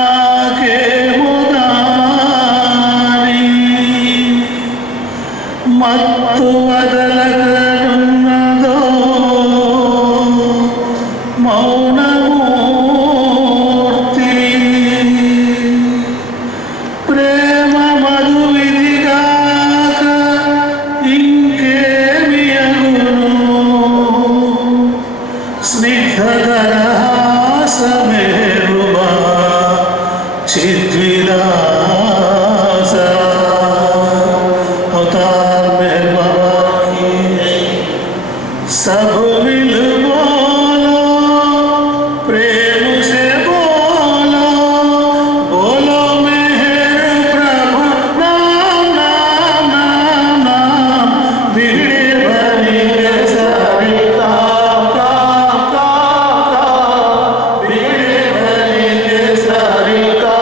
నాకేమో గాని మత్తు వదలకనున్నదో మౌనమూర్తి ప్రేమ మధు విధిగాక ఇంకేమి అగును స్నిగ్ధదరహాసమేరువా चिद्विलास अवतार मेहर बाबा की सब मिल बोलो प्रेम से बोलो बोलो मेहर प्रभु नाम नाम नाम नाम बिगड़े भरी के सरिता बिगड़े भरी के सरिता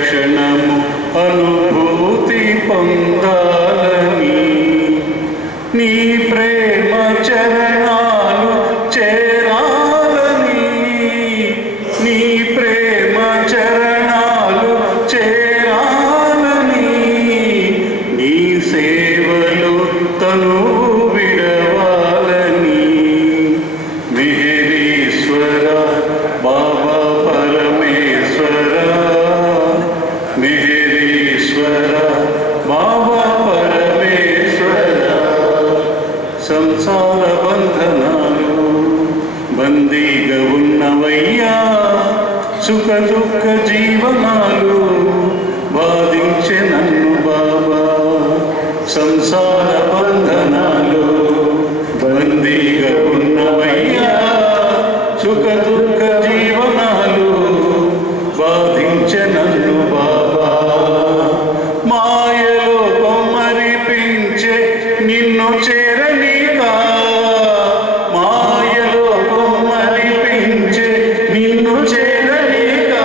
క్షణము అనుభూతి పొందాలని నీ ప్రేమ చరణాలు చేరాలని నీ ప్రేమ చరణాలు చేరాలని నీ సేవలు తను విడవాలని మెహరీశ్వర బాబా పరమేశ్వర మెహరీశ్వర బాబా పరమేశ్వర సంసార బంధనాలు బందీగా ఉన్నవయ్యా సుఖ దుఃఖ జీవనాలు బాధించే నన్ను బాబా సంసార బంధనాలు బందీగా ఉన్నవయ్యా సుఖ దుఃఖ జీవనాలు బాధించే నన్ను బాబా మాయలో కొమ్మరిపించే నిన్ను చేరనీగా మాయలో కొమ్మరిపించే నిన్ను చేరనీగా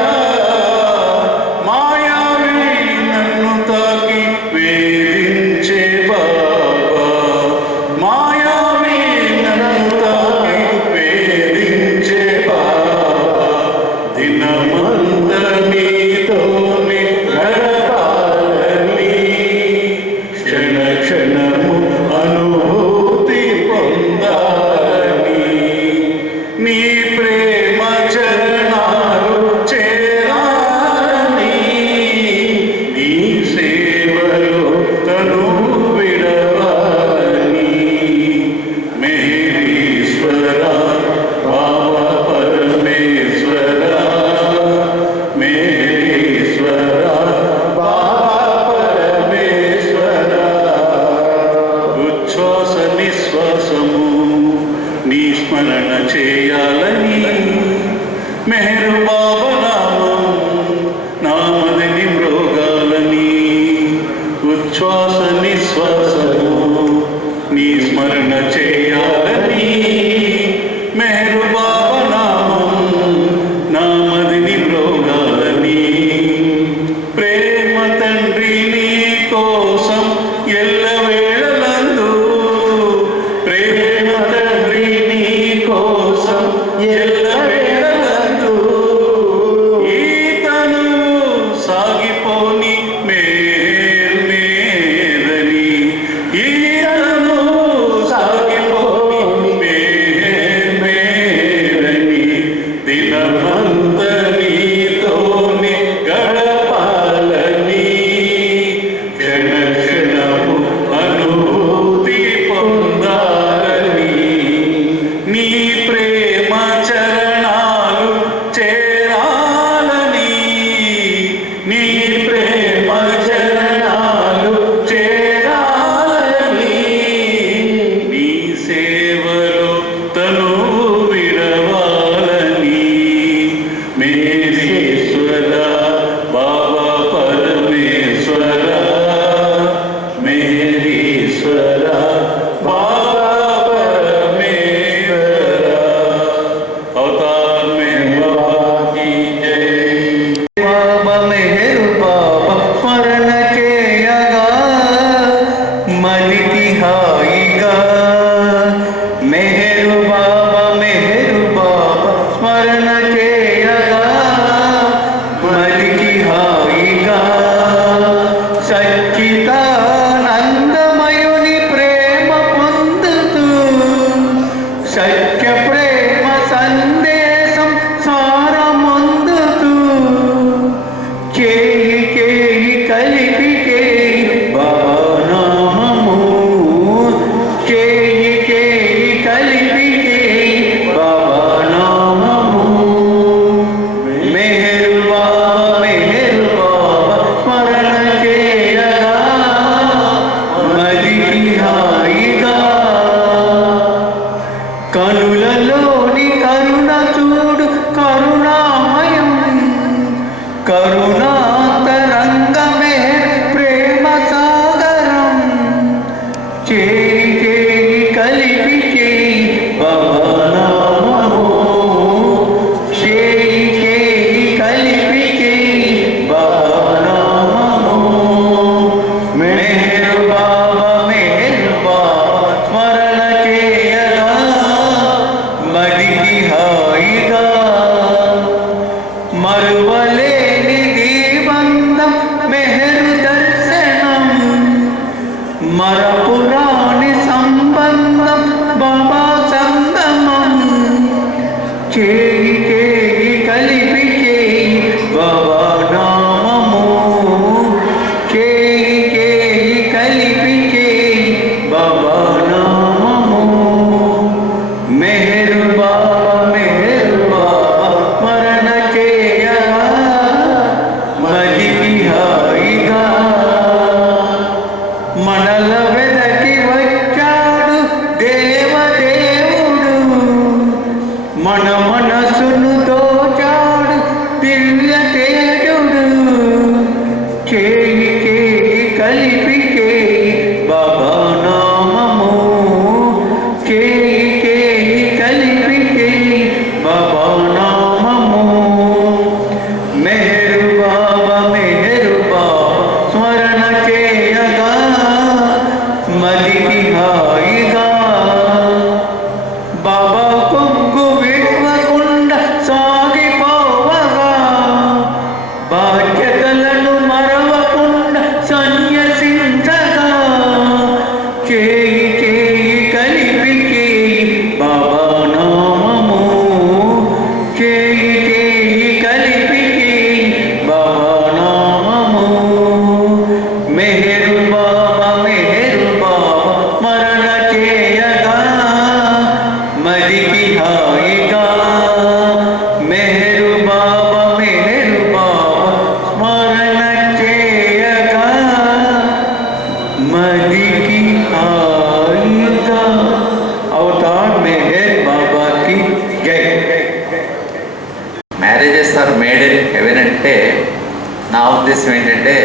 నా ఉద్దేశం ఏంటంటే,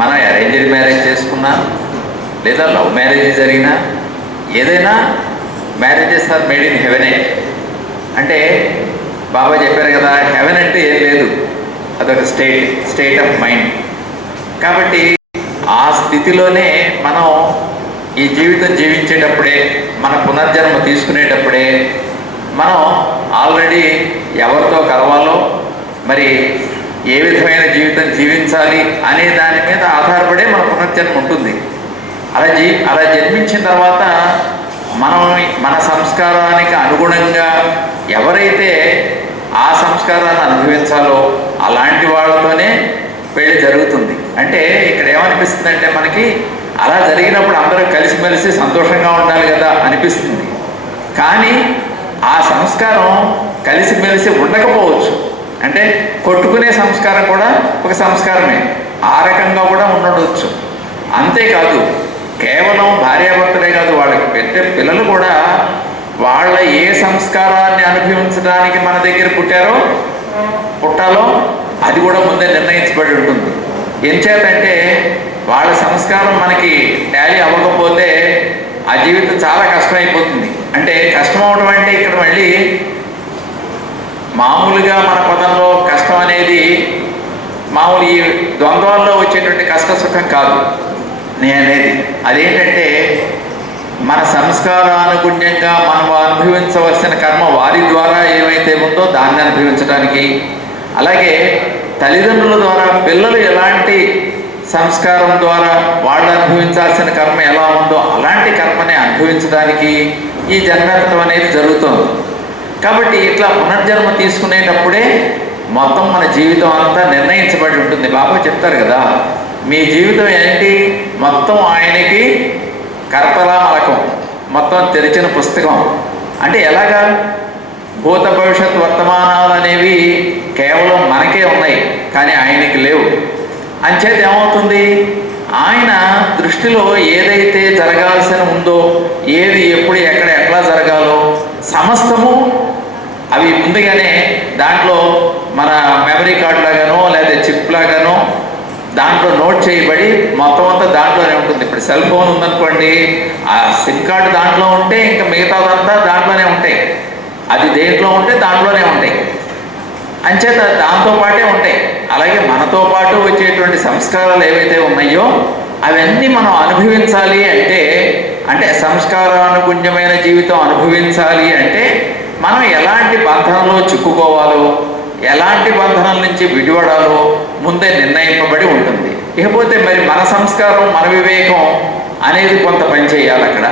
మనం అరేంజ్డ్ మ్యారేజ్ చేసుకున్నా లేదా లవ్ మ్యారేజ్ జరిగినా ఏదైనా మ్యారేజెస్ ఆర్ మేడ్ ఇన్ హెవెనే. అంటే బాబా చెప్పారు కదా, హెవెన్ అంటే ఏం లేదు, అదొక స్టేట్ ఆఫ్ మైండ్. కాబట్టి ఆ స్థితిలోనే మనం ఈ జీవితం జీవించేటప్పుడే, మన పునర్జన్మ తీసుకునేటప్పుడే మనం ఆల్రెడీ ఎవరితో కలవాలో, మరి ఏ విధమైన జీవితం జీవించాలి అనే దాని మీద ఆధారపడే మన పునర్జన్మ ఉంటుంది. అలా జన్మించిన తర్వాత మనం మన సంస్కారానికి అనుగుణంగా ఎవరైతే ఆ సంస్కారాన్ని అనుభవించాలో అలాంటి వాళ్ళతోనే పెళ్లి జరుగుతుంది. అంటే ఇక్కడ ఏమనిపిస్తుందంటే, మనకి అలా జరిగినప్పుడు అందరూ కలిసిమెలిసి సంతోషంగా ఉండాలి కదా అనిపిస్తుంది. కానీ ఆ సంస్కారం కలిసిమెలిసి ఉండకపోవచ్చు. అంటే కొట్టుకునే సంస్కారం కూడా ఒక సంస్కారమే, ఆ రకంగా కూడా ఉండవచ్చు. అంతేకాదు, కేవలం భార్యాభర్తలే కాదు, వాళ్ళకి పెట్టే పిల్లలు కూడా వాళ్ళ ఏ సంస్కారాన్ని అనుభవించడానికి మన దగ్గర పుట్టాలో అది కూడా ముందే నిర్ణయించబడి ఉంటుంది. ఎంచేతంటే వాళ్ళ సంస్కారం మనకి టాలీ అవ్వకపోతే ఆ జీవితం చాలా కష్టమైపోతుంది. అంటే కష్టం అవడం అంటే ఇక్కడ మళ్ళీ మామూలుగా మన పదంలో కష్టం అనేది మామూలు ఈ ద్వంద్వాల్లో వచ్చేటువంటి కష్ట సుఖం కాదు అనేది. అదేంటంటే మన సంస్కారానుగుణ్యంగా మనం అనుభవించవలసిన కర్మ వారి ద్వారా ఏమైతే ఉందో దాన్ని అనుభవించడానికి, అలాగే తల్లిదండ్రుల ద్వారా పిల్లలు ఎలాంటి సంస్కారం ద్వారా వాళ్ళు అనుభవించాల్సిన కర్మ ఎలా ఉందో అలాంటి కర్మని అనుభవించడానికి ఈ జన్మెత్తడం అనేది జరుగుతుంది. కాబట్టి ఇట్లా పునర్జన్మ తీసుకునేటప్పుడే మొత్తం మన జీవితం అంతా నిర్ణయించబడి ఉంటుంది. బాబా చెప్తారు కదా, మీ జీవితం ఏంటి, మొత్తం ఆయనకి కర్తలా మలకం, మొత్తం తెరిచిన పుస్తకం. అంటే ఎలాగా, భూత భవిష్యత్ వర్తమానాలు అనేవి కేవలం మనకే ఉన్నాయి, కానీ ఆయనకి లేవు. అంచేత ఏమవుతుంది, ఆయన దృష్టిలో ఏదైతే జరగాల్సిన ఉందో, ఏది ఎప్పుడు ఎక్కడ ఎట్లా జరగాలో సమస్తము అవి ముందుగానే దాంట్లో మన మెమరీ కార్డు లాగానో లేదా చిప్ లాగానో దాంట్లో నోట్ చేయబడి మొత్తం అంతా దాంట్లోనే ఉంటుంది. ఇప్పుడు సెల్ ఫోన్ ఉందనుకోండి, ఆ సిమ్ కార్డు దాంట్లో ఉంటే ఇంకా మిగతాదంతా దాంట్లోనే ఉంటాయి. అది దేంట్లో ఉంటే దాంట్లోనే ఉంటాయి. అంచేత దాంతో పాటే ఉంటాయి. అలాగే మనతో పాటు వచ్చేటువంటి సంస్కారాలు ఏవైతే ఉన్నాయో అవన్నీ మనం అనుభవించాలి అంటే సంస్కారానుగుణ్యమైన జీవితం అనుభవించాలి అంటే మనం ఎలాంటి బంధనంలో చిక్కుకోవాలో, ఎలాంటి బంధనాల నుంచి విడిపడాలో ముందే నిర్ణయింపబడి ఉంటుంది. ఇకపోతే మరి మన సంస్కారం, మన వివేకం అనేది కొంత పని చేయాలి. అక్కడ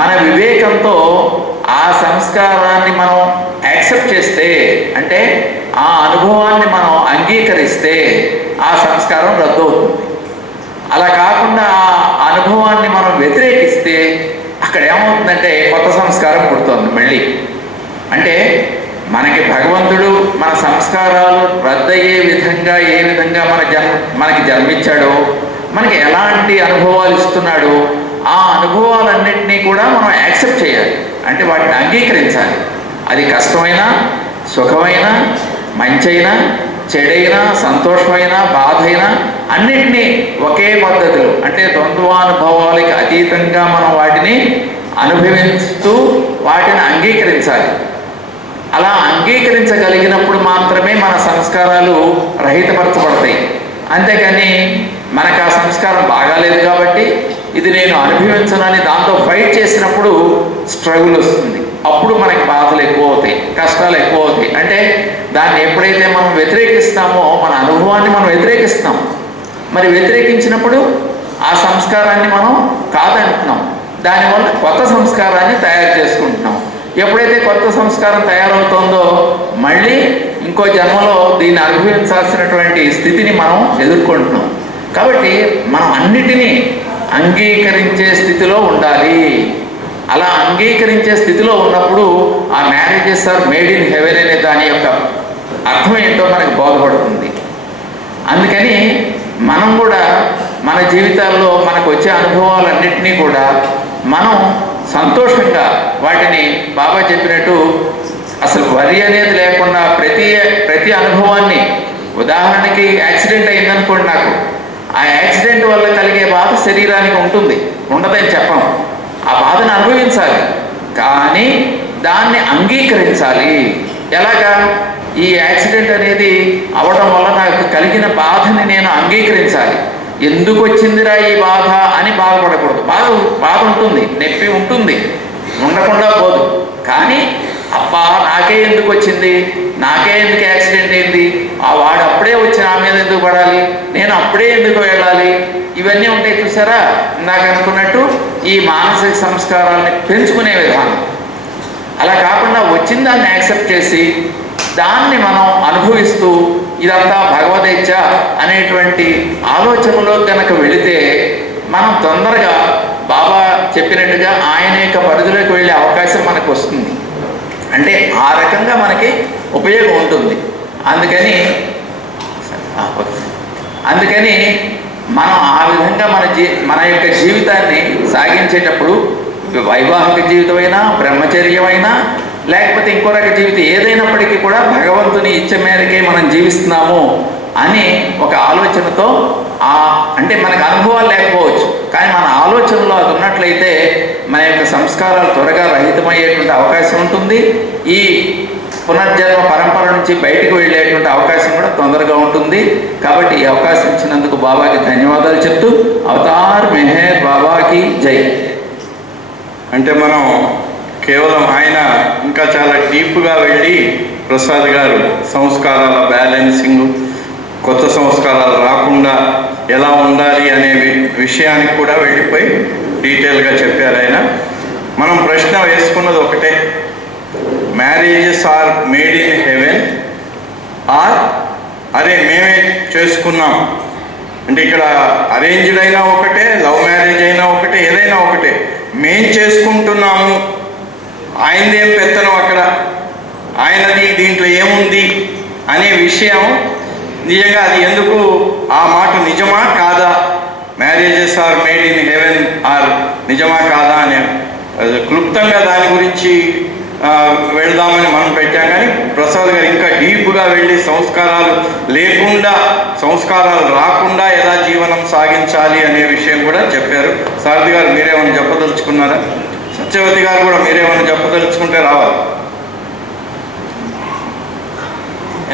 మన వివేకంతో ఆ సంస్కారాన్ని మనం యాక్సెప్ట్ చేస్తే, అంటే ఆ అనుభవాన్ని మనం అంగీకరిస్తే ఆ సంస్కారం రద్దు అవుతుంది. అలా కాకుండా ఆ అనుభవాన్ని మనం వ్యతిరేకిస్తే అక్కడ ఏమవుతుందంటే కొత్త సంస్కారం పుడుతుంది మళ్ళీ. అంటే మనకి భగవంతుడు మన సంస్కారాలు రద్దయ్యే విధంగా ఏ విధంగా మనకి జన్మించాడో, మనకి ఎలాంటి అనుభవాలు ఇస్తున్నాడో ఆ అనుభవాలన్నింటినీ కూడా మనం యాక్సెప్ట్ చేయాలి. అంటే వాటిని అంగీకరించాలి. అది కష్టమైనా, సుఖమైనా, మంచైనా, చెడైనా, సంతోషమైనా, బాధైనా అన్నిటినీ ఒకే పద్ధతిలో, అంటే ద్వంద్వానుభవాలకి అతీతంగా మనం వాటిని అనుభవిస్తూ వాటిని అంగీకరించాలి. అలా అంగీకరించగలిగినప్పుడు మాత్రమే మన సంస్కారాలు రహితపరచబడతాయి. అంతేకాని మనకు ఆ సంస్కారం బాగాలేదు కాబట్టి ఇది నేను అనుభవించనని దాంతో ఫైట్ చేసినప్పుడు స్ట్రగుల్ వస్తుంది. అప్పుడు మనకి బాధలు ఎక్కువ అవుతాయి, కష్టాలు ఎక్కువ అవుతాయి. అంటే దాన్ని ఎప్పుడైతే మనం వ్యతిరేకిస్తామో మన అనుభవాన్ని మనం వ్యతిరేకిస్తాం. మరి వ్యతిరేకించినప్పుడు ఆ సంస్కారాన్ని మనం కాదంటున్నాం. దానివల్ల కొత్త సంస్కారాన్ని తయారు చేసుకుంటున్నాం. ఎప్పుడైతే కొత్త సంస్కారం తయారవుతుందో మళ్ళీ ఇంకో జన్మలో దీన్ని అనుభవించాల్సినటువంటి స్థితిని మనం ఎదుర్కొంటున్నాం. కాబట్టి మనం అన్నిటినీ అంగీకరించే స్థితిలో ఉండాలి. అలా అంగీకరించే స్థితిలో ఉన్నప్పుడు ఆ marriages are made in heaven అనే దాని యొక్క అర్థం ఏంటో మనకు బోధపడుతుంది. అందుకని మనం కూడా మన జీవితాల్లో మనకు వచ్చే అనుభవాలన్నింటినీ కూడా మనం సంతోషంగా వాటిని బాబా చెప్పినట్టు అసలు వరి అనేది లేకుండా ప్రతి అనుభవాన్ని ఉదాహరణకి యాక్సిడెంట్ అయిందనుకోండి, నాకు ఆ యాక్సిడెంట్ వల్ల కలిగే బాధ శరీరానికి ఉంటుంది, ఉండదని చెప్పం. ఆ బాధను అనుభవించాలి, కానీ దాన్ని అంగీకరించాలి. ఎలాగా? ఈ యాక్సిడెంట్ అనేది అవడం వల్ల నాకు కలిగిన బాధని నేను అంగీకరించాలి. ఎందుకు వచ్చిందిరా ఈ బాధ అని బాధపడకూడదు. బాధ ఉంటుంది, నొప్పి ఉంటుంది, ఉండకుండా పోదు. కానీ అబ్బా నాకే ఎందుకు వచ్చింది, నాకే ఎందుకు యాక్సిడెంట్ అయింది, ఆ వాడు అప్పుడే వచ్చి నా మీద ఎందుకు పడాలి, నేను అప్పుడే ఎందుకు వెళ్ళాలి, ఇవన్నీ ఉంటాయి చూసారా. ఇందాక అనుకున్నట్టు ఈ మానసిక సంస్కారాన్ని పెంచుకునే విధానం. అలా కాకుండా వచ్చిన దాన్ని యాక్సెప్ట్ చేసి దాన్ని మనం అనుభవిస్తూ ఇదంతా భగవదేచ్ఛ అనేటువంటి ఆలోచనలో కనుక వెళితే మనం తొందరగా బాబా చెప్పినట్టుగా ఆయన యొక్క పరిధిలోకి వెళ్ళే అవకాశం మనకు వస్తుంది. అంటే ఆ రకంగా మనకి ఉపయోగం ఉంటుంది. అందుకని మనం ఆ విధంగా మన యొక్క జీవితాన్ని సాగించేటప్పుడు వైవాహిక జీవితమైనా, బ్రహ్మచర్యమైనా, లేకపోతే ఇంకో రక జీవితం ఏదైనప్పటికీ కూడా భగవంతుని ఇచ్చ మేరకే మనం జీవిస్తున్నాము అని ఒక ఆలోచనతో, అంటే మనకు అనుభవాలు లేకపోవచ్చు, కానీ మన ఆలోచనలో అది ఉన్నట్లయితే మన యొక్క సంస్కారాలు త్వరగా రహితమయ్యేటువంటి అవకాశం ఉంటుంది. ఈ పునర్జన్మ పరంపర నుంచి బయటకు వెళ్ళేటువంటి అవకాశం కూడా తొందరగా ఉంటుంది. కాబట్టి ఈ అవకాశం ఇచ్చినందుకు బాబాకి ధన్యవాదాలు చెప్తూ అవతార్ మెహర్ బాబాకి జై. అంటే మనం కేవలం ఆయన ఇంకా చాలా డీప్గా వెళ్ళి ప్రసాద్ గారు సంస్కారాల బ్యాలెన్సింగ్, కొత్త సంస్కారాలు రాకుండా ఎలా ఉండాలి అనే విషయానికి కూడా వెళ్ళిపోయి డీటెయిల్గా చెప్పారు ఆయన. మనం ప్రశ్న వేసుకున్నది ఒకటే, marriages are made in heaven or అరే మేమే చేసుకున్నాం అంటే, ఇక్కడ అరేంజ్డ్ అయినా ఒకటే, లవ్ మ్యారేజ్ అయినా ఒకటే, ఏదైనా ఒకటే, మేం చేసుకుంటున్నాము, ఆయనదేం పెత్తనం అక్కడ, ఆయనది దీంట్లో ఏముంది అనే విషయం నిజంగా అది ఎందుకు, ఆ మాట నిజమా కాదా, marriages are made in heaven or నిజమా కాదా అని క్లుప్తంగా దాని గురించి వెళ్దామని మనం పెట్టాం. కానీ ప్రసాద్ గారు ఇంకా డీప్గా వెళ్ళి సంస్కారాలు లేకుండా, సంస్కారాలు రాకుండా ఎలా జీవనం సాగించాలి అనే విషయం కూడా చెప్పారు. సారథి గారు మీరేమైనా చెప్పదలుచుకున్నారా? సత్యవతి గారు కూడా మీరేమైనా చెప్పదలుచుకుంటే రావాలి,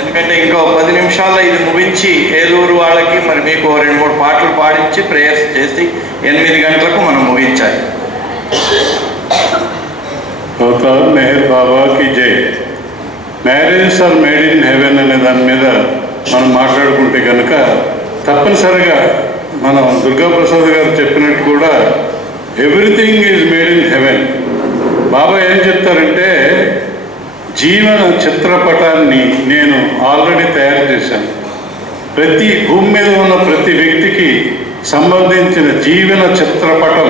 ఎందుకంటే ఇంకో 10 నిమిషాల్లో ఇది ముగించి ఏలూరు వాళ్ళకి మరి మీకు 2-3 పాటలు పాడించి ప్రేయర్స్ చేసి 8 గంటలకు మనం ముగించాలి. అవతార్ మెహర్ బాబాకి జై. Marriages are made in heaven అనే దాని మీద మనం మాట్లాడుకుంటే కనుక తప్పనిసరిగా మనం దుర్గాప్రసాద్ గారు చెప్పినట్టు కూడా everything is made in heaven. బాబా ఏం చెప్తారంటే, జీవన చిత్రపటాన్ని నేను ఆల్రెడీ తయారు చేశాను. ప్రతి భూమి మీద ఉన్న ప్రతి వ్యక్తికి సంబంధించిన జీవన చిత్రపటం,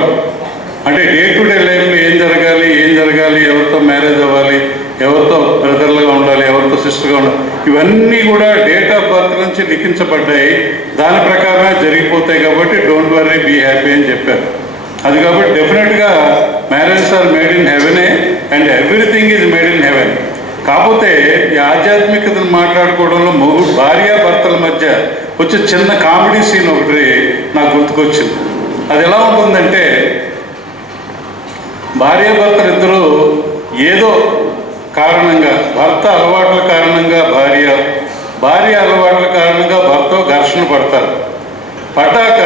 అంటే డే టు డే లైఫ్లో ఏం జరగాలి, ఎవరితో మ్యారేజ్ అవ్వాలి, ఎవరితో బ్రదర్లుగా ఉండాలి, ఎవరితో సిస్టర్గా ఉండాలి, ఇవన్నీ కూడా డేట్ ఆఫ్ బర్త్ నుంచి లిఖించబడ్డాయి. దాని ప్రకారమే జరిగిపోతాయి. కాబట్టి డోంట్ వర్రీ, బీ హ్యాపీ అని చెప్పారు. అది కాబట్టి డెఫినెట్గా మ్యారేజెస్ ఆర్ మేడ్ ఇన్ హెవెనే and everything is made in heaven. కాకపోతే ఈ ఆధ్యాత్మికతను మాట్లాడుకోవడంలో భార్యాభర్తల మధ్య వచ్చే చిన్న కామెడీ సీన్ ఒకటి నాకు గుర్తుకొచ్చింది. అది ఎలా ఉంటుందంటే, భార్యాభర్తలు ఇద్దరు ఏదో కారణంగా, భర్త అలవాట్ల కారణంగా భార్య అలవాట్ల కారణంగా భర్త ఘర్షణ పడ్డాక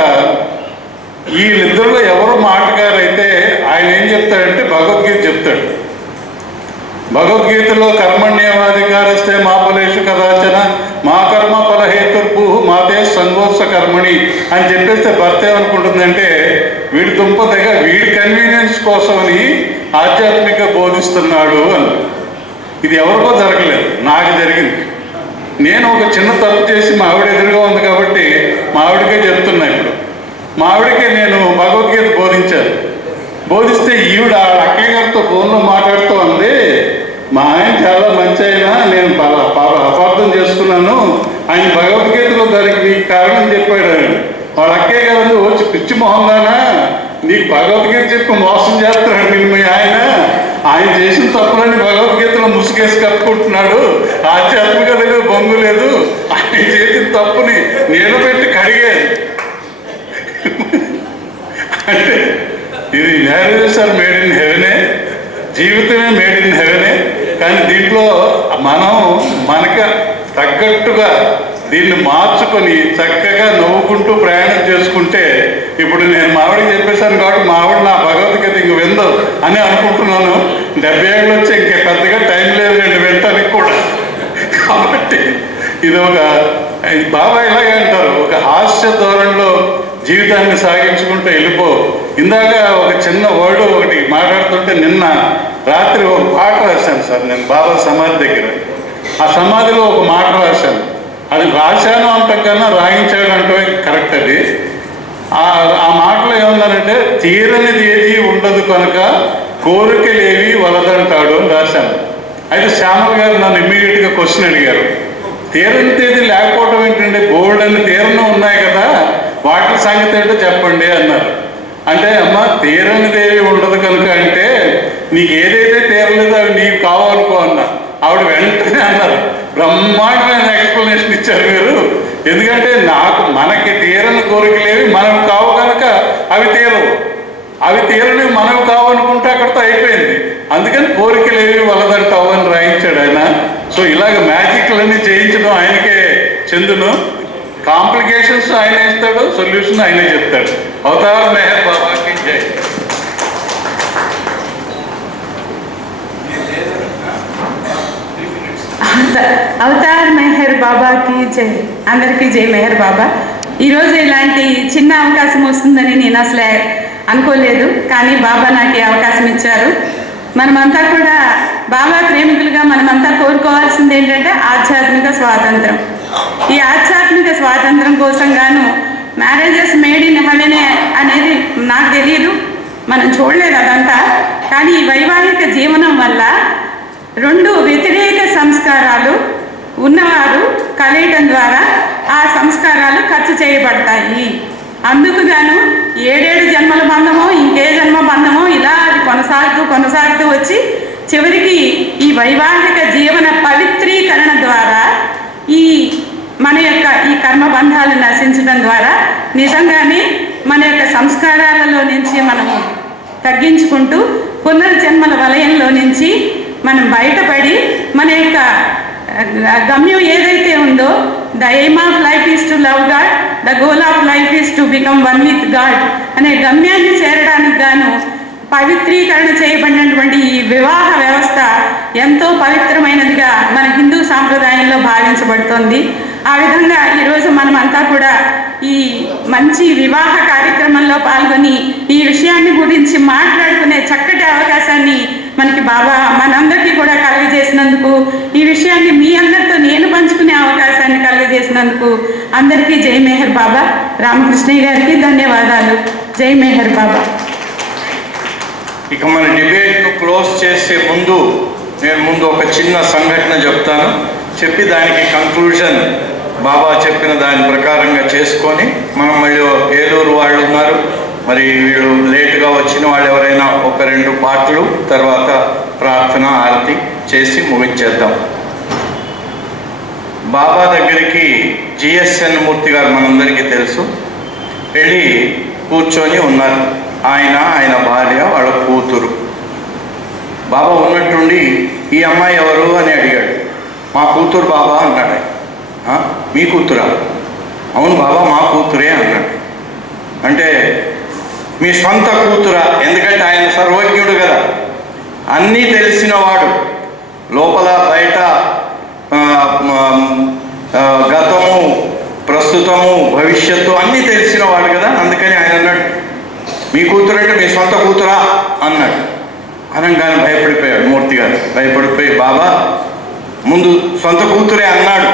వీళ్ళిద్దరిలో ఎవరు మాటగారైతే ఆయన ఏం చెప్తాడంటే భగవద్గీత చెప్తాడు. భగవద్గీతలో కర్మణ్యేవాధికారస్తే మా ఫలేషు కదాచన మా కర్మ ఫలహేతుర్భూ మాతే సంగోత్స కర్మణి అని చెప్పేస్తే భర్త ఏమనుకుంటుందంటే, వీడి దుంప దగ్గర వీడి కన్వీనియన్స్ కోసమని ఆధ్యాత్మిక బోధిస్తున్నాడు అని. ఇది ఎవరికో జరగలేదు, నాకు జరిగింది. నేను ఒక చిన్న తప్పు చేసి మా ఆవిడ ఎదురుగా ఉంది కాబట్టి మా ఆవిడకే చెప్తున్నా. ఇప్పుడు మా ఆవిడకే నేను భగవద్గీత బోధిస్తే ఈవిడ అక్కయ్య గారితో ఫోన్లో మాట్లాడుతూ ఉంది, మా ఆయన చాలా మంచి అయినా నేను అపార్థం చేసుకున్నాను, ఆయన భగవద్గీతలో దానికి కారణం చెప్పాడు అని. వాళ్ళ అక్కయ్య గారు వచ్చి పిచ్చి మొహందానా, నీకు భగవద్గీత చెప్పి మోసం చేస్తాడు నేను మీ ఆయన, ఆయన చేసిన తప్పులని భగవద్గీతలో ముసుగేసి కప్పుకుంటున్నాడు. ఆధ్యాత్మికతగా బొంగు లేదు. ఆయన చేసిన తప్పుని నేను పెట్టి కడిగేది. అంటే ఇది మ్యారేజెస్ ఆర్ మేడ్ ఇన్ హెవెనే, జీవితమే మేడ్ ఇన్ హెవెనే. కానీ దీంట్లో మనం మనకు తగ్గట్టుగా దీన్ని మార్చుకొని చక్కగా నవ్వుకుంటూ ప్రయాణం చేసుకుంటే, ఇప్పుడు నేను మావిడికి చెప్పేశాను కాబట్టి మావిడ నా భగవద్గీత ఇంక విందు అని అనుకుంటున్నాను. 70 ఏళ్ళు వచ్చి ఇంక పెద్దగా టైం లేదు నేను వింటానికి కూడా. కాబట్టి ఇది ఒక బాబా ఇలాగే అంటారు, ఒక హాస్య ధోరణిలో జీవితాన్ని సాగించుకుంటూ వెళ్ళిపో. ఇందాక ఒక చిన్న వర్డ్ ఒకటి మాట్లాడుతుంటే, నిన్న రాత్రి ఒక పాట రాశాను సార్ నేను బాబా సమాధి దగ్గర. ఆ సమాధిలో ఒక మాట రాశాను. అది రాశాను అంతకన్నా రాయించాడు అంటే కరెక్ట్. అది ఆ మాటలో ఏమన్నారంటే, తీరనిది ఏది ఉండదు కనుక కోరికలేవి వలదంటాడు అని రాశాను. అయితే శ్యామల్ గారు నన్ను ఇమ్మీడియట్గా క్వశ్చన్ అడిగారు, తీరనిది లేకపోవడం ఏంటంటే గోల్డ్ అని తీరను ఉన్నాయి కదా, వాటి సంగతి ఏంటో చెప్పండి అన్నారు. అంటే అమ్మ తీరనిదేవి ఉండదు కనుక అంటే నీకు ఏదైతే తీరలేదో అవి నీకు కావాలనుకో అన్నా. ఆవిడ వెంటనే అన్నారు, బ్రహ్మాండమైన ఎక్స్ప్లెనేషన్ ఇచ్చారు మీరు. ఎందుకంటే మనకి తీరని కోరికలేవి మనకు కావు కనుక అవి తీరవు, అవి తీరని మనకు కావనుకుంటే అక్కడితో అయిపోయింది. అందుకని కోరికలేవి వలదంటావు అని రాయించాడు ఆయన. సో ఇలాగ మ్యాజిక్లన్నీ చేయించడం ఆయనకే చెందును. కాంప్లికేషన్స్ ఆయన ఇస్తాడు, సొల్యూషన్ ఆయనే చెప్తాడు. అవతార్ మెహర్ బాబాకి జై. అవతార్ మెహర్ బాబాకి జై. అందరికీ జై మెహర్ బాబా. ఈరోజు ఇలాంటి చిన్న అవకాశం వస్తుందని నేను అసలే అనుకోలేదు, కానీ బాబా నాకు ఈ అవకాశం ఇచ్చారు. మనమంతా కూడా బాబా ప్రేమికులుగా మనమంతా కోరుకోవాల్సింది ఏంటంటే ఆధ్యాత్మిక స్వాతంత్రం. ఈ ఆధ్యాత్మిక స్వాతంత్రం కోసం గాను మ్యారేజెస్ మేడ్ ఇన్ హెవెన్ అనేది నాకు తెలియదు, మనం చూడలేదు అదంతా. కానీ ఈ వైవాహిక జీవనం వల్ల 2 వ్యతిరేక సంస్కారాలు ఉన్నవారు కలయటం ద్వారా ఆ సంస్కారాలు ఖర్చు చేయబడతాయి. అందుకు గాను 7 జన్మల బంధమో ఇంకే జన్మ బంధమో ఇలా అది కొనసాగుతూ వచ్చి చివరికి ఈ వైవాహిక జీవన పవిత్రీకరణ ద్వారా మన యొక్క ఈ కర్మబంధాలు నశించడం ద్వారా నిజంగానే మన యొక్క సంస్కారాలలో నుంచి మనము తగ్గించుకుంటూ పునర్జన్మల వలయంలో నుంచి మనం బయటపడి మన యొక్క గమ్యం ఏదైతే ఉందో, the aim of life is to love God, the goal of life is to become one with God అనే గమ్యాన్ని చేరడానికి గాను పవిత్రీకరణ చేయబడినటువంటి ఈ వివాహ వ్యవస్థ ఎంతో పవిత్రమైనదిగా మన హిందూ సాంప్రదాయంలో భావించబడుతోంది. ఆ విధంగా ఈరోజు మనమంతా కూడా ఈ మంచి వివాహ కార్యక్రమంలో పాల్గొని ఈ విషయాన్ని గురించి మాట్లాడుకునే చక్కటి అవకాశాన్ని మనకి బాబా మనందరికీ కూడా కలుగజేసినందుకు, ఈ విషయాన్ని మీ అందరితో నేను పంచుకునే అవకాశాన్ని కలుగజేసినందుకు అందరికీ జై మెహర్ బాబా. రామకృష్ణయ్య గారికి ధన్యవాదాలు. జై మెహర్ బాబా. ఇక మన డిబేట్ను క్లోజ్ చేసే ముందు నేను ఒక చిన్న సంఘటన చెప్తాను. చెప్పి దానికి కంక్లూజన్ బాబా చెప్పిన దాని ప్రకారంగా చేసుకొని మనం మళ్ళీ ఏలూరు వాళ్ళు ఉన్నారు, మరి వీళ్ళు లేటుగా వచ్చిన వాళ్ళు ఎవరైనా 1-2 పాటలు తర్వాత ప్రార్థన ఆరతి చేసి ముగించేద్దాం. బాబా దగ్గరికి జిఎస్ఎన్ మూర్తి గారు మనందరికీ తెలుసు, వెళ్ళి కూర్చొని ఉన్నారు. ఆయన భార్య, వాళ్ళ కూతురు. బాబా ఉన్నట్టుండి ఈ అమ్మాయి ఎవరు అని అడిగాడు. మా కూతురు బాబా అన్నాడు. మీ కూతురా? అవును బాబా మా కూతురే అన్నాడు. అంటే మీ సొంత కూతురా? ఎందుకంటే ఆయన సర్వజ్ఞుడు కదా, అన్నీ తెలిసినవాడు, లోపల బయట గతము ప్రస్తుతము భవిష్యత్తు అన్నీ తెలిసినవాడు కదా. అందుకని ఆయన అన్నాడు మీ కూతురు అంటే మీ సొంత కూతురా అన్నాడు. అనగానే భయపడిపోయాడు మూర్తి గారు. భయపడిపోయి బాబా ముందు సొంత కూతురే అన్నాడు.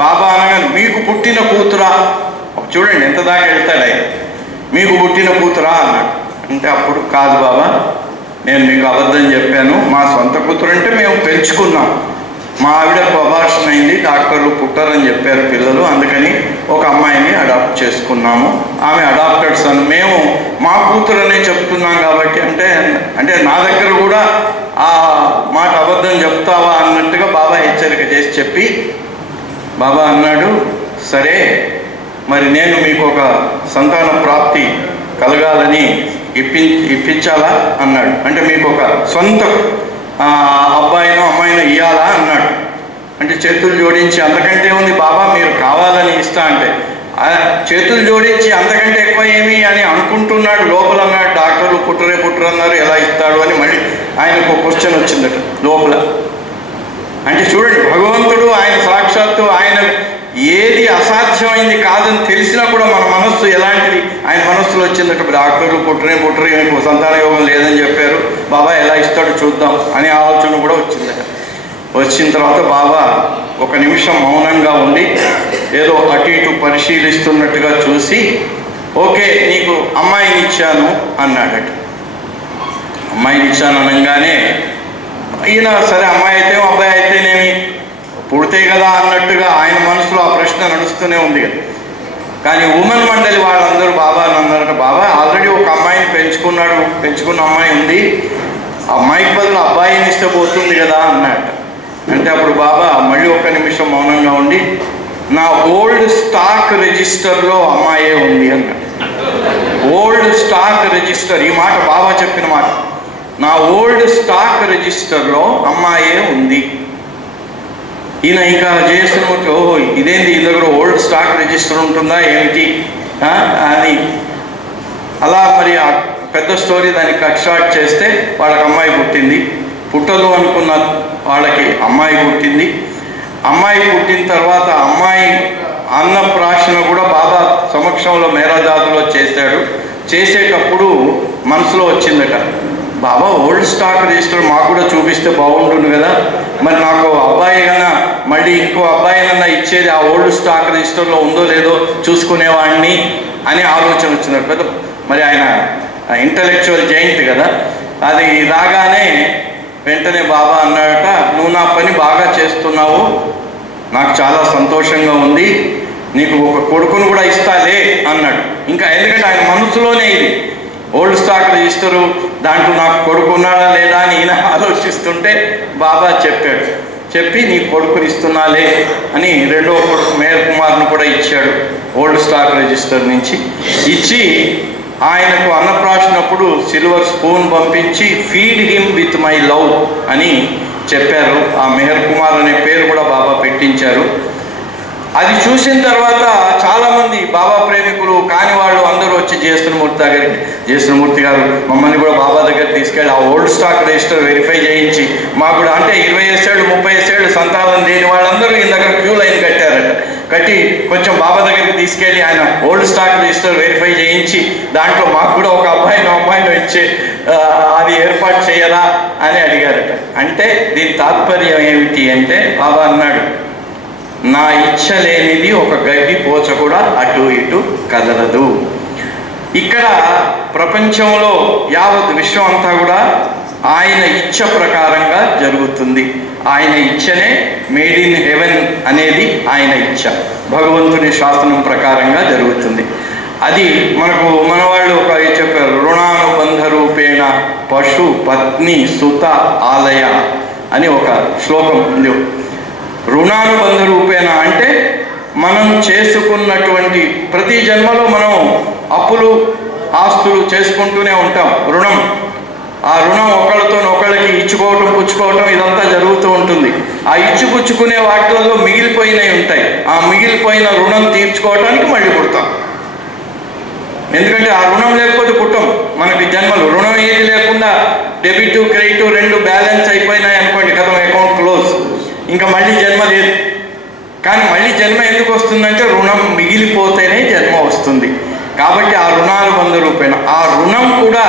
బాబా అనగానే మీకు పుట్టిన కూతురా? చూడండి ఎంత దాకా వెళ్తాడు ఆయన. మీకు పుట్టిన కూతురా అన్నాడు. అంటే అప్పుడు కాదు బాబా, నేను మీకు అబద్ధం చెప్పాను, మా సొంత కూతురు అంటే మేము పెంచుకున్నాం, మా ఆవిడకు అబార్షన్ అయింది, డాక్టర్లు పుట్టారని చెప్పారు పిల్లలు, అందుకని ఒక అమ్మాయిని అడాప్ట్ చేసుకున్నాము, ఆమె అడాప్టెడ్ సన్. మేము మా కూతురనే చెప్తున్నాం కాబట్టి అంటే నా దగ్గర కూడా ఆ మాట అబద్ధం చెప్తావా అన్నట్టుగా బాబా హెచ్చరిక చేసి చెప్పి బాబా అన్నాడు, సరే మరి నేను మీకు ఒక సంతాన ప్రాప్తి కలగాలని ఇప్పించాలా అన్నాడు. అంటే మీకు ఒక సొంత అబ్బాయినో అమ్మాయినో ఇవ్వాలా అన్నాడు. అంటే చేతులు జోడించి అంతకంటే ఉంది బాబా మీరు కావాలని ఇస్తా అంటే, చేతులు జోడించి అంతకంటే ఎక్కువ ఏమి అని అనుకుంటున్నాడు. లోపల అన్నాడు డాక్టర్లు పుట్టరన్నారు, ఎలా ఇస్తాడు అని మళ్ళీ ఆయనకు ఒక క్వశ్చన్ వచ్చిందట లోపల. అంటే చూడండి, భగవంతుడు ఆయన సాక్షాత్తు ఆయన ఏది అసాధ్యమైంది కాదని తెలిసినా కూడా మన మనస్సు ఎలాంటిది ఆయన మనస్సులో వచ్చిందట. డాక్టర్లు పుట్టరే మీకు సంతాన యోగం లేదని చెప్పారు, బాబా ఎలా ఇస్తాడో చూద్దాం అనే ఆలోచన కూడా వచ్చిందట. వచ్చిన తర్వాత బాబా ఒక నిమిషం మౌనంగా ఉండి ఏదో అటు ఇటు పరిశీలిస్తున్నట్టుగా చూసి, ఓకే నీకు అమ్మాయిని ఇచ్చాను అన్నాడట. అమ్మాయిని ఇచ్చాను అనగానే ఈయన సరే అమ్మాయి అయితే అబ్బాయి అయితేనేమి, పుడితే కదా అన్నట్టుగా ఆయన మనసులో ఆ ప్రశ్న నడుస్తూనే ఉంది కదా. కానీ ఉమెన్ మండలి వాళ్ళందరూ బాబా అన్నారట, బాబా ఆల్రెడీ ఒక అమ్మాయిని పెంచుకున్న అమ్మాయి ఉంది, అమ్మాయికి బదులు అబ్బాయిని ఇస్తే పోతుంది కదా అన్నట్ట. అంటే అప్పుడు బాబా మళ్ళీ ఒక నిమిషం మౌనంగా ఉండి, నా ఓల్డ్ స్టాక్ రిజిస్టర్లో అమ్మాయే ఉంది అన్నాడు. ఓల్డ్ స్టాక్ రిజిస్టర్, ఈ మాట బాబా చెప్పిన మాట, నా ఓల్డ్ స్టాక్ రిజిస్టర్లో అమ్మాయే ఉంది. ఈయన ఇంకా చేస్తున్న ఓహో ఇదేంటి ఈ దగ్గర ఓల్డ్ స్టాక్ రిజిస్టర్ ఉంటుందా ఏమిటి అని అలా మరి ఆ పెద్ద స్టోరీ దాన్ని కట్ షార్ట్ చేస్తే వాళ్ళకి అమ్మాయి పుట్టింది. పుట్టదు అనుకున్న వాళ్ళకి అమ్మాయి పుట్టింది. అమ్మాయి పుట్టిన తర్వాత అమ్మాయి అన్నప్రాశన కూడా బాబా సమక్షంలో మేరాజాదులో చేశాడు. చేసేటప్పుడు మనసులో వచ్చిందట, బాబా ఓల్డ్ స్టాక్ రిజిస్టర్ మాకు కూడా చూపిస్తే బాగుంటుంది కదా, మరి నాకు అబ్బాయి కన్నా మళ్ళీ ఇంకో అబ్బాయి కన్నా ఇచ్చేది ఆ ఓల్డ్ స్టాక్ రిజిస్టర్లో ఉందో లేదో చూసుకునేవాడిని అని ఆలోచన వచ్చినట్టు. పెద్ద మరి ఆయన ఇంటలెక్చువల్ జైంట్ కదా. అది రాగానే వెంటనే బాబా అన్నాడట, నువ్వు నా పని బాగా చేస్తున్నావు, నాకు చాలా సంతోషంగా ఉంది, నీకు ఒక కొడుకును కూడా ఇస్తాలే అన్నాడు. ఇంకా ఎందుకంటే ఆయన మనసులోనే ఇది ఓల్డ్ స్టాక్ రిజిస్టరు, దాంట్లో నాకు కొడుకు ఉన్నాడా లేదా అని ఈయన ఆలోచిస్తుంటే బాబా చెప్పాడు. చెప్పి నీ కొడుకుని ఇస్తున్నాలే అని రెండో కొడుకు మేయర్ కుమార్ను కూడా ఇచ్చాడు ఓల్డ్ స్టాక్ రిజిస్టర్ నుంచి. ఇచ్చి ఆయనకు అన్నప్రాశనప్పుడు సిల్వర్ స్పూన్ పంపించి feed him with my love అని చెప్పారు. ఆ మేయర్ కుమార్ అనే పేరు కూడా బాబా పెట్టించారు. అది చూసిన తర్వాత చాలామంది బాబా ప్రేమికులు కాని వాళ్ళు అందరూ వచ్చి జయశ్రీమూర్తి గారు మమ్మల్ని కూడా బాబా దగ్గర తీసుకెళ్ళి ఆ ఓల్డ్ స్టాక్ రిజిస్టర్ వెరిఫై చేయించి మాకు కూడా, అంటే 20 ఏళ్ళు 30 ఏళ్ళు సంతానం లేని వాళ్ళందరూ ఈయన దగ్గర క్యూ లైన్ కట్టారట. కట్టి కొంచెం బాబా దగ్గరికి తీసుకెళ్ళి ఆయన ఓల్డ్ స్టాక్ రిజిస్టర్ వెరిఫై చేయించి దాంట్లో మాకు కూడా ఒక అమ్మాయిని ఇచ్చే అది ఏర్పాటు చేయరా అని అడిగారట. అంటే దీని తాత్పర్యం ఏమిటి అంటే బాబా అన్నాడు, నా ఇచ్చ లేనిది ఒక గడ్డి పోచ కూడా అటు ఇటు కదలదు. ఇక్కడ ప్రపంచంలో యావత్ విశ్వం అంతా కూడా ఆయన ఇచ్చ ప్రకారంగా జరుగుతుంది. ఆయన ఇచ్చనే మేడ్ ఇన్ హెవెన్ అనేది ఆయన ఇచ్చ, భగవంతుని శాసనం ప్రకారంగా జరుగుతుంది. అది మనకు మన వాళ్ళు ఒక చెప్పారు, రుణానుబంధ రూపేణ పశు పత్ని సుత ఆలయ అని ఒక శ్లోకం ఉంది. రుణానుబంధ రూపేణ అంటే మనం చేసుకున్నటువంటి ప్రతి జన్మలో మనం అప్పులు ఆస్తులు చేసుకుంటూనే ఉంటాం. రుణం, ఆ రుణం ఒకళ్ళకి ఇచ్చుకోవటం పుచ్చుకోవటం ఇదంతా జరుగుతూ ఉంటుంది. ఆ ఇచ్చిపుచ్చుకునే వాటిల్లో మిగిలిపోయినవి ఉంటాయి. ఆ మిగిలిపోయిన రుణం తీర్చుకోవటానికి మళ్ళీ పుడతాం. ఎందుకంటే ఆ రుణం లేకపోతే పుట్టం. మనకి జన్మలు రుణం ఏది లేకుండా డెబిట్ క్రెడిట్ రెండు బ్యాలెన్స్ అయిపోయినాయి అనుకోండి, కదా అకౌంట్ క్లోజ్, ఇంకా మళ్ళీ జన్మ లేదు. కానీ మళ్ళీ జన్మ ఎందుకు వస్తుందంటే రుణం మిగిలిపోతేనే జన్మ వస్తుంది. కాబట్టి ఆ రుణానుబంధ రూపేణ ఆ రుణం కూడా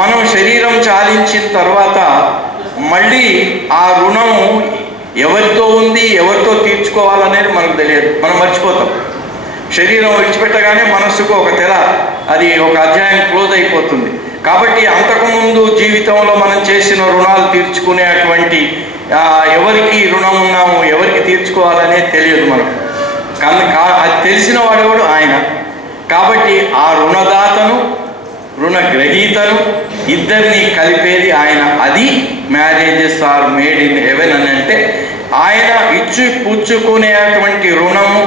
మనం శరీరం చాలించిన తర్వాత మళ్ళీ ఆ రుణం ఎవరితో ఉంది ఎవరితో తీర్చుకోవాలనేది మనకు తెలియదు, మనం మర్చిపోతాం. శరీరం విడిచిపెట్టగానే మనస్సుకు ఒక తెర, అది ఒక అధ్యాయం క్లోజ్ అయిపోతుంది. కాబట్టి అంతకుముందు జీవితంలో మనం చేసిన రుణాలు తీర్చుకునేటువంటి ఎవరికి రుణం ఉన్నాము, ఎవరికి తీర్చుకోవాలనేది తెలియదు మనకు. అది తెలిసిన వాడేవాడు ఆయన. కాబట్టి ఆ రుణదాతను రుణగ్రహీతను ఇద్దరిని కలిపేది ఆయన. అది marriages are made in heaven అని అంటే ఆయన ఇచ్చి పుచ్చుకునేటువంటి రుణము,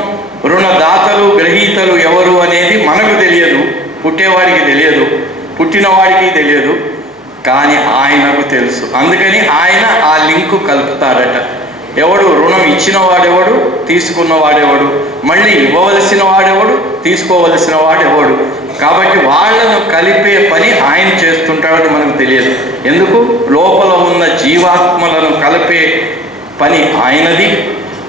రుణదాతలు గ్రహీతలు ఎవరు అనేది మనకు తెలియదు, పుట్టేవాడికి తెలియదు, పుట్టినవాడికి తెలియదు, కానీ ఆయనకు తెలుసు. అందుకని ఆయన ఆ లింకు కలుపుతాడట. ఎవడు రుణం ఇచ్చిన వాడెవడు, తీసుకున్న వాడెవడు, మళ్ళీ ఇవ్వవలసిన వాడెవడు, తీసుకోవలసిన వాడెవడు. కాబట్టి వాళ్ళను కలిపే పని ఆయన చేస్తుంటాడని మనకు తెలియదు. ఎందుకు? లోపల ఉన్న జీవాత్మలను కలిపే పని ఆయనది.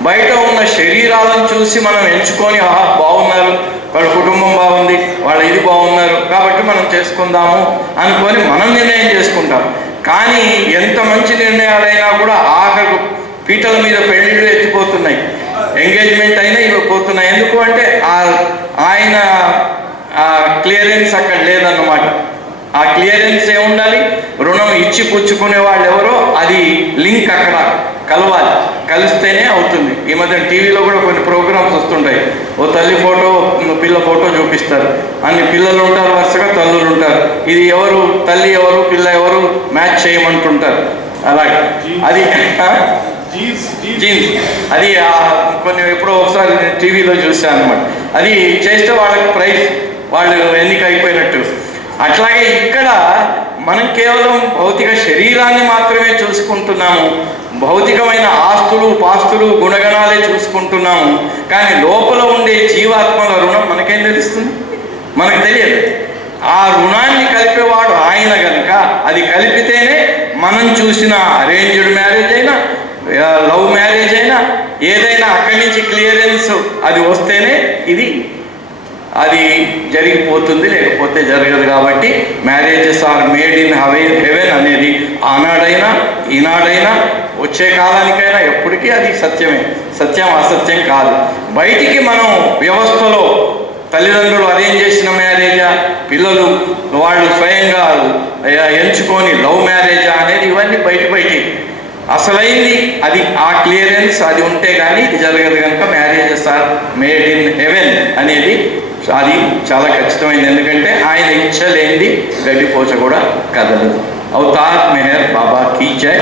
బయట ఉన్న శరీరాలను చూసి మనం ఎంచుకొని ఆహా బాగున్నారు, వాళ్ళ కుటుంబం బాగుంది, వాళ్ళ ఇది బాగున్నారు కాబట్టి మనం చేసుకుందాము అనుకొని మనం నిర్ణయం చేసుకుంటాం. కానీ ఎంత మంచి నిర్ణయాలైనా కూడా ఆఖరు పీటల మీద పెళ్లిళ్ళు ఎత్తిపోతున్నాయి, ఎంగేజ్మెంట్ అయినా ఇవి పోతున్నాయి. ఎందుకు అంటే ఆయన క్లియరెన్స్ అక్కడ లేదన్నమాట. ఆ క్లియరెన్స్ ఏముండాలి? రుణం ఇచ్చి పుచ్చుకునే వాళ్ళు ఎవరో అది లింక్ అక్కడ కలవాలి, కలిస్తేనే అవుతుంది. ఈ మధ్య టీవీలో కూడా కొన్ని ప్రోగ్రామ్స్ వస్తుంటాయి. ఓ తల్లి ఫోటో, పిల్ల ఫోటో చూపిస్తారు. అన్ని పిల్లలు ఉంటారు, వరుసగా తల్లులు ఉంటారు. ఇది ఎవరు తల్లి, ఎవరు పిల్ల, ఎవరు మ్యాచ్ చేయమంటుంటారు. అలాగే అది జీన్స్, అది కొన్ని ఎప్పుడో ఒకసారి టీవీలో చూసాను అనమాట. అది చేస్తే వాళ్ళకి ప్రైజ్, వాళ్ళు ఎన్నిక అయిపోయినట్టు. అట్లాగే ఇక్కడ మనం కేవలం భౌతిక శరీరాన్ని మాత్రమే చూసుకుంటున్నాము, భౌతికమైన ఆస్తులు పాస్తులు గుణగణాలే చూసుకుంటున్నాము. కానీ లోపల ఉండే జీవాత్మల రుణం మనకేం తెలుస్తుంది? మనకు తెలియదు. ఆ రుణాన్ని కలిపేవాడు ఆయన కనుక అది కలిపితేనే మనం చూసిన అరేంజ్డ్ మ్యారేజ్ అయినా లవ్ మ్యారేజ్ అయినా ఏదైనా అక్కడి నుంచి క్లియరెన్స్ అది వస్తేనే అది జరిగిపోతుంది, లేకపోతే జరగదు. కాబట్టి marriages are made in heaven అనేది ఆనాడైనా ఈనాడైనా వచ్చే కాలానికైనా ఎప్పటికీ అది సత్యమే, సత్యం అసత్యం కాదు. బయటికి మనం వ్యవస్థలో తల్లిదండ్రులు అరేంజ్ చేసిన మ్యారేజా, పిల్లలు వాళ్ళు స్వయంగా ఎంచుకొని లవ్ మ్యారేజా అనేది ఇవన్నీ బయటికి అసలైంది అది ఆ క్లియరెన్స్ అది ఉంటే కానీ ఇది జరగదు. కనుక marriages are made in heaven అనేది అది చాలా ఖచ్చితమైంది. ఎందుకంటే ఆయన ఇచ్చ లేనిది గడ్డిపోచ కూడా కదలదు. అవతార్ మెహర్ బాబా కీ జై.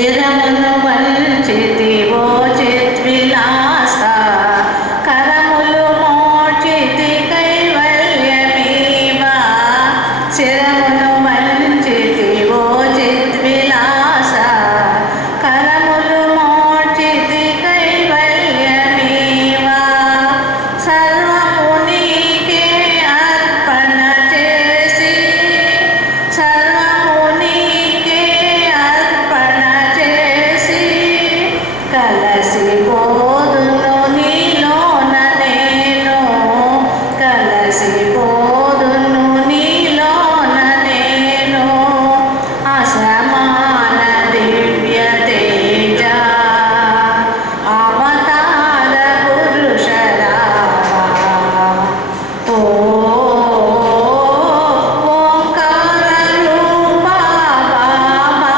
శిరమును వంచితివో చిద్విలాస కరములు మోచితి కైవల్యమీవా శిరమును వంచితివో చిద్విలాస కరములు మోచితి కైవల్యమీవా సర్వము నీకే అర్పణ చేసి సర్వము నీకే అర్పణ చేసి కలసిపోదును నీలోన నేను కలసిపోదును నీలోన నేను అసమాన దివ్య తేజ అవతార పురుషరావా ఓ ఓంకార రూపా బాబా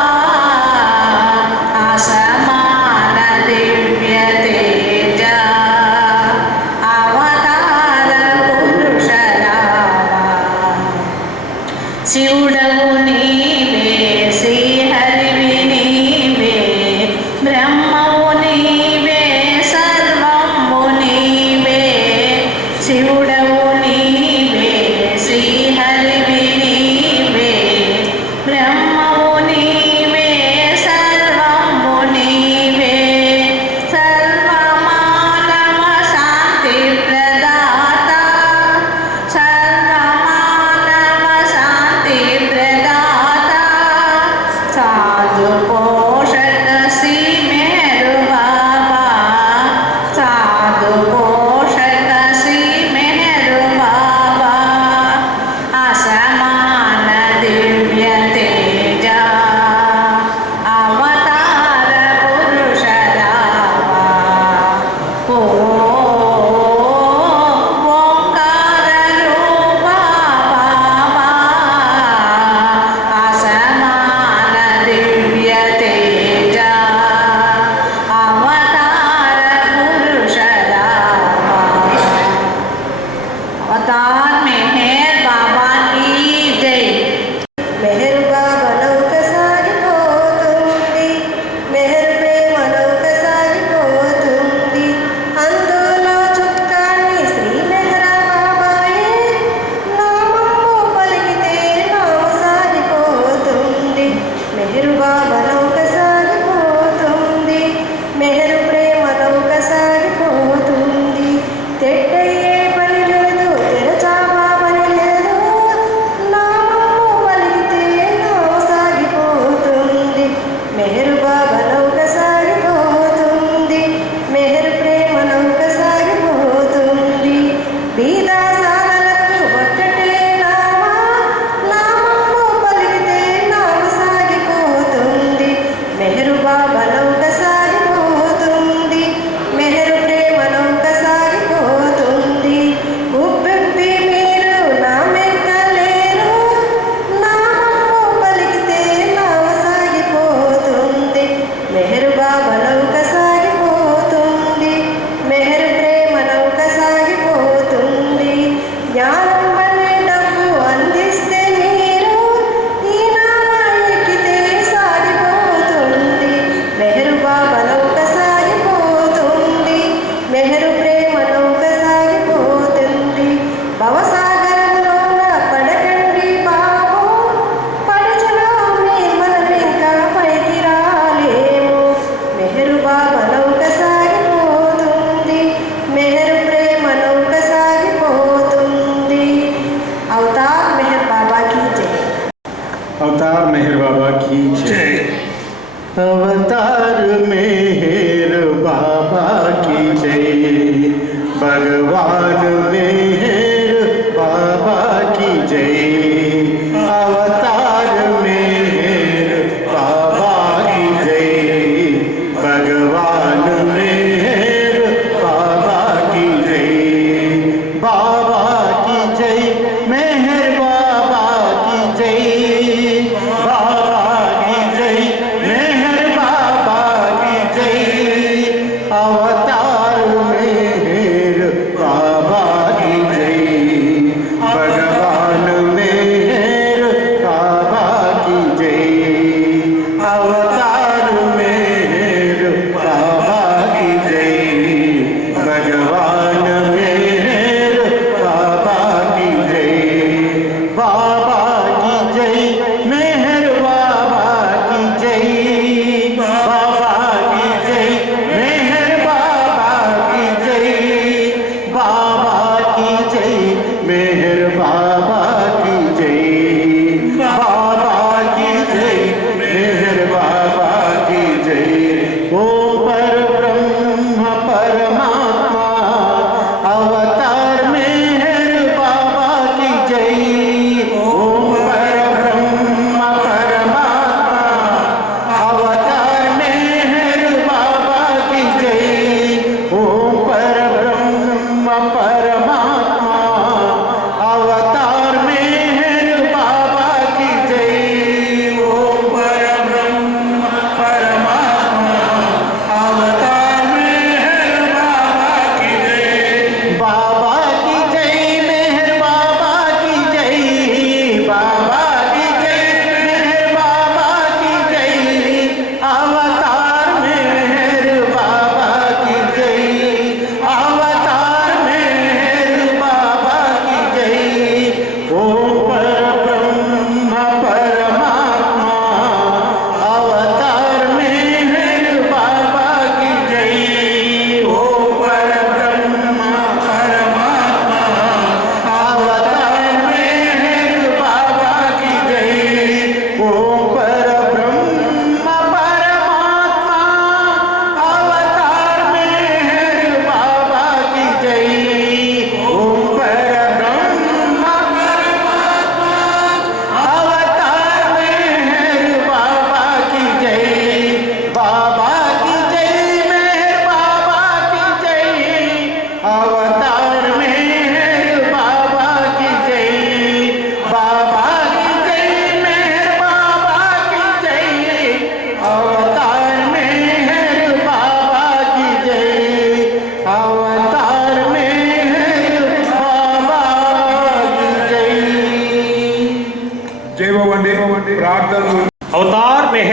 అసమాన దివ్య తేజ అవతార పురుషరావా శివుడవు నీవే శ్రీహరివి నీవే బ్రహ్మవు నీవే సర్వము నీవే శివుడవు నీవే శ్రీహరివి నీవే బ్రహ్మవు నీవే సర్వము నీవే సర్వమానవ శాంతి ప్రదాత సర్వమానవ శాంతి ప్రదాత సాధు పోషక శ్రీ మెహరు బాబా సాధు పోషక శ్రీ మెహరు బాబా అసమాన దివ్య తేజ అవతార పురుషరావా ఓ ఓంకార రూపా బాబా అసమాన దివ్య తేజ అవతార పురుషరావా అవతార్ మెహర్ బాబా की जय మెహరు బాబా నౌక సాగిపోతుంది మెహరు ప్రేమ నౌక సాగిపోతుంది అందులో చుక్కాన్ని శ్రీ మెహరా బాబాయే నామము పలికితే నామ సాగిపోతుంది మెహరు బాబా నౌక సాగిపోతుంది మెహరు ప్రేమ నౌక సాగిపోతుంది తెట్టయ్యే పని లేదు తెరచాపా పని లేదు నామము పలికితే నామ సాగిపోతుంది మెహరు బాబా నౌక సాగిపోతుంది మెహరు ప్రేమ నౌక సాగిపోతుంది బీదా సాగలకు ఒక్కటే నామా నామము పలికితే నామ సాగిపోతుంది మెహరు బాబా నౌక సాగిపోతుంది మెహరు ప్రేమ నౌక సాగిపోతుంది ఉబ్బెప్పి మీరు నామెక్కలేరు నామము పలికితే నామ సాగిపోతుంది మెహరు బాబా నౌక సాగిపోతుంది మెహరు ప్రేమ నౌక సాగిపోతుంది జ్ఞానం వల్లే డబ్బు అందిస్తే మీరు ఈ నామ ఎక్కితే సాగిపోతుంది మెహరు బాబా నౌక సాగిపోతుంది మెహరు ప్రేమ నౌక సాగిపోతుంది భవసాగరంలోన పడకండి బాబు పడచలో మనం ఇంకా పైకి రాలేము మెహరు బాబా నౌక సాగిపోతుంది మెహరు ప్రేమ నౌక సాగిపోతుంది అవతార్ మెహర్ బాబా की जय अवतार मेहर बाबा की जय अवतार मेहर बाबा की जय भगवान मेहर बाबा की जय अवतार मेहर बाबा की जय भगवान मेहर बाबा की जय बाबा की जय मेहर बाबा की जय बाबा की जय मेहर बाबा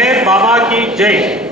Meher Baba ki Jai.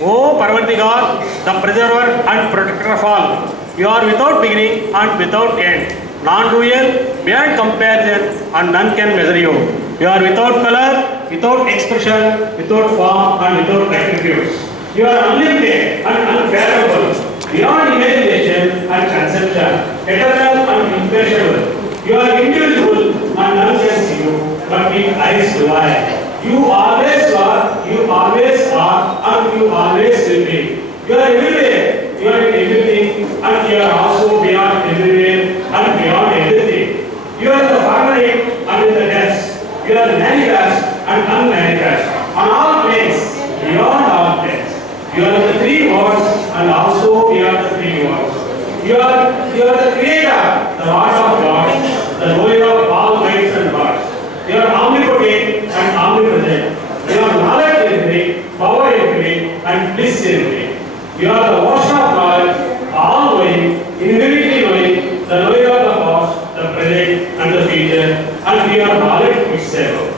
O Parvardigar, the preserver and protector of all, you are without beginning and without end, non-dual, beyond comparison, and none can measure you. You are without color, without expression, without form, and without attributes. You are unlimited and unbearable, beyond imagination and conception, eternal and imperishable. You are indivisible and none can see you, but with eyes divine. You always are, you always are, and you always will be. You are everywhere, you are in everything, and you are also beyond everywhere and beyond everything. You are the permanent and in the depths. You are manifest and unmanifest, on all planes, beyond all planes. You are the three words and also beyond the three words. You are the creator, the Lord of gods, the knower of all minds and hearts. You are omnipotent and omnipresent. You are knowledge infinite, power infinite, and bliss infinite. You are the ocean of knowledge, all knowing, infinitely knowing, the knower of the past, the present, and the future, and you are knowledge itself.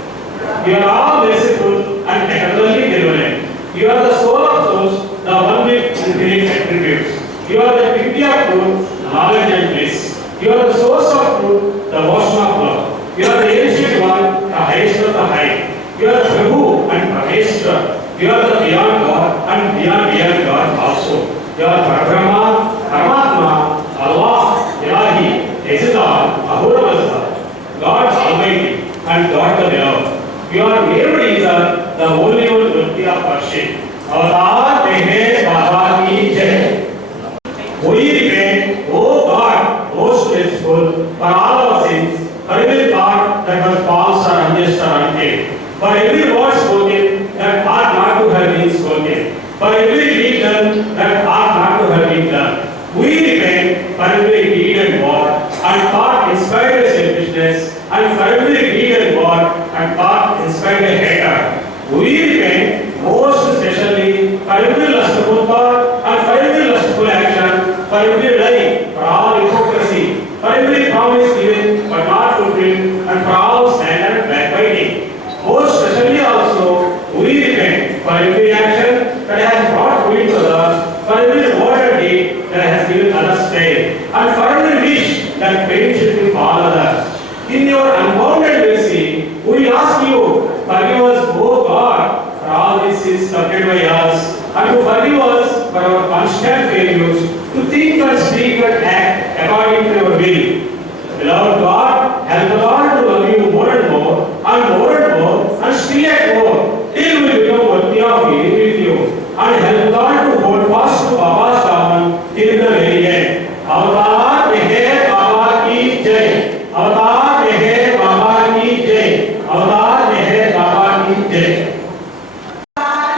You are all merciful and eternally benevolent. You are the soul of souls, the one with infinite attributes. You are the beauty of truth, knowledge and bliss. You are the source of truth, the ocean of love. You are the ancient one, the highest of the high. You are the Prabhu and Maheshwar. You are the beyond God and beyond God also. You are Parabrahma, Paramatma, Allah, Ilahi, Exidar, Ahura Mazda, God Almighty and God the Beloved. You are named as the only one worthy of worship. Avatar Meher Baba ki Jai. We repent, O God, most merciful, for all our sins, for every thought that was false or unjust or unfair, for every word spoken that ought not to have been spoken, for every deed done that ought not to have been done. We repent for every deed and word and thought inspired by selfishness, and for every deed and word and thought inspired by hatred. We repent most especially for every lustful thought and for every lustful action, for every lie, for all hypocrisy, for every promise given but not fulfilled, and for all slander and backbiting. Most especially also, we repent for every action that has brought ruin to others, for every word and deed that has given others pain, and for every wish that pain should befall others. In your unbounded mercy, we ask you, forgive us, O God, for all these sins committed by us, and to forgive us for our constant failures to think and speak and act according to your will. Beloved God, help us all to love you more and more, and still yet more, till we become worthy of living with you, and help us all to hold fast to Baba's command till the very end. Avatar Meher Baba ki Jai. Avatar Meher Baba ki Jai. Avatar Meher Baba ki Jai. Baba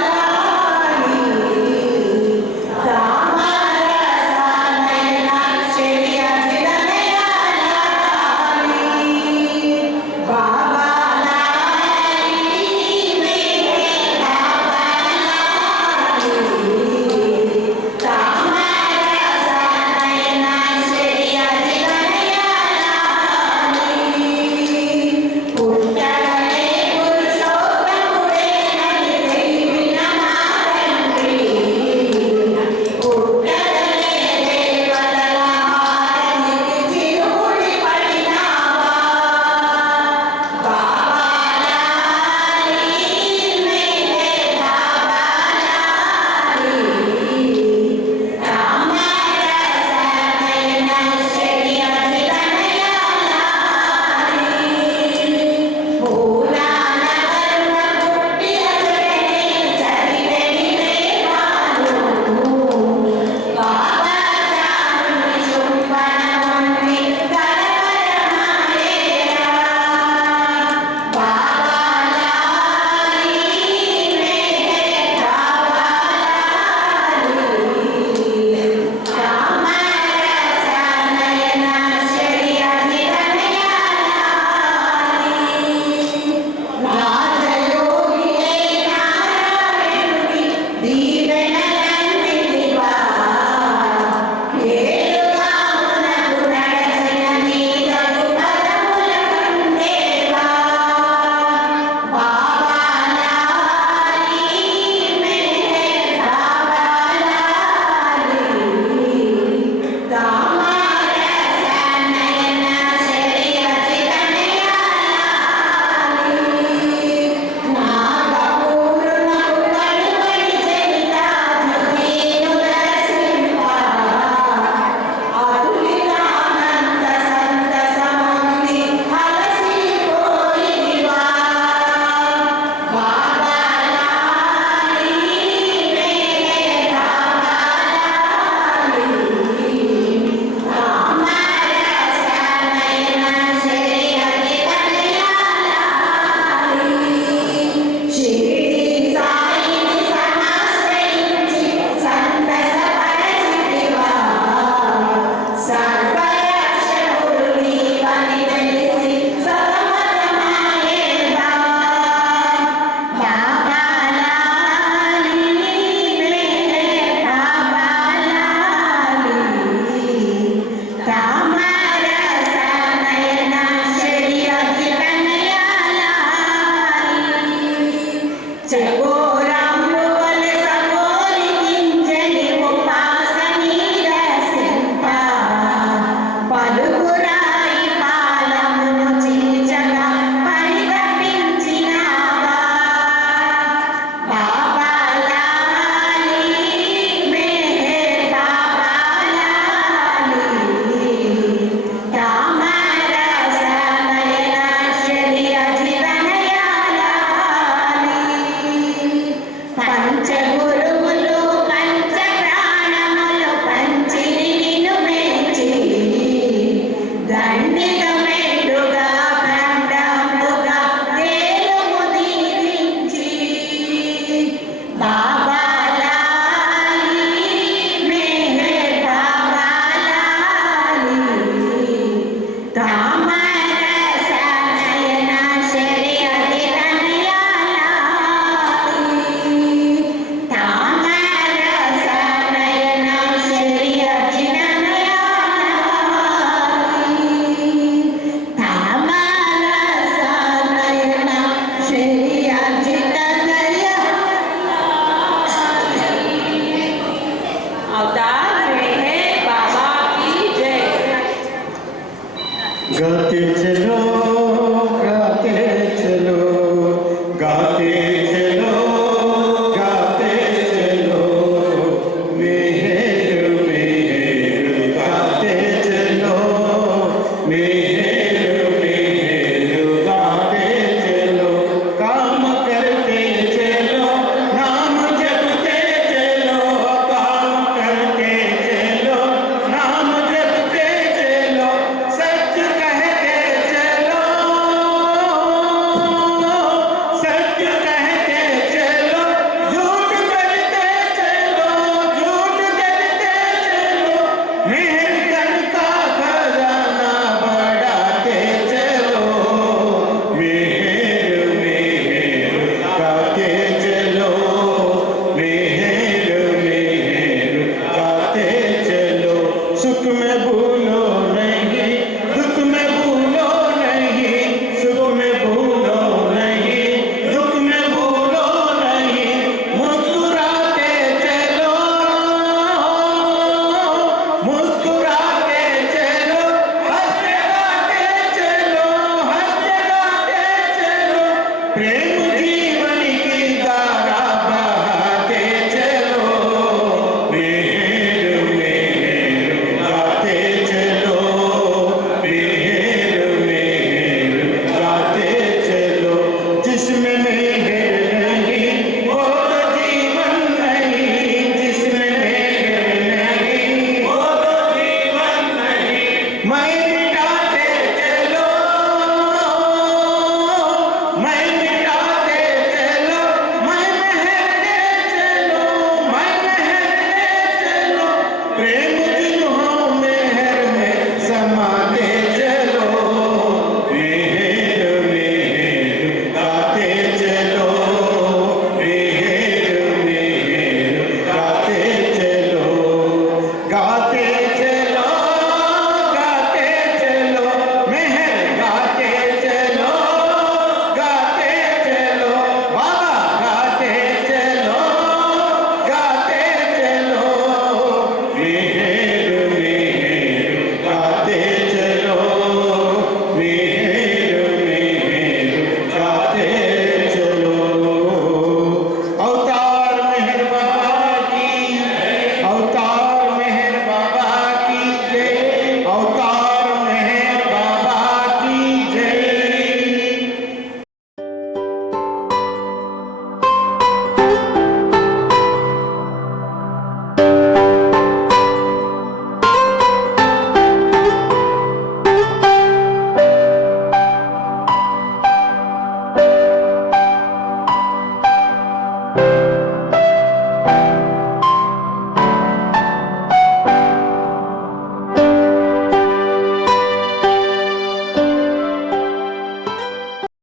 పంచ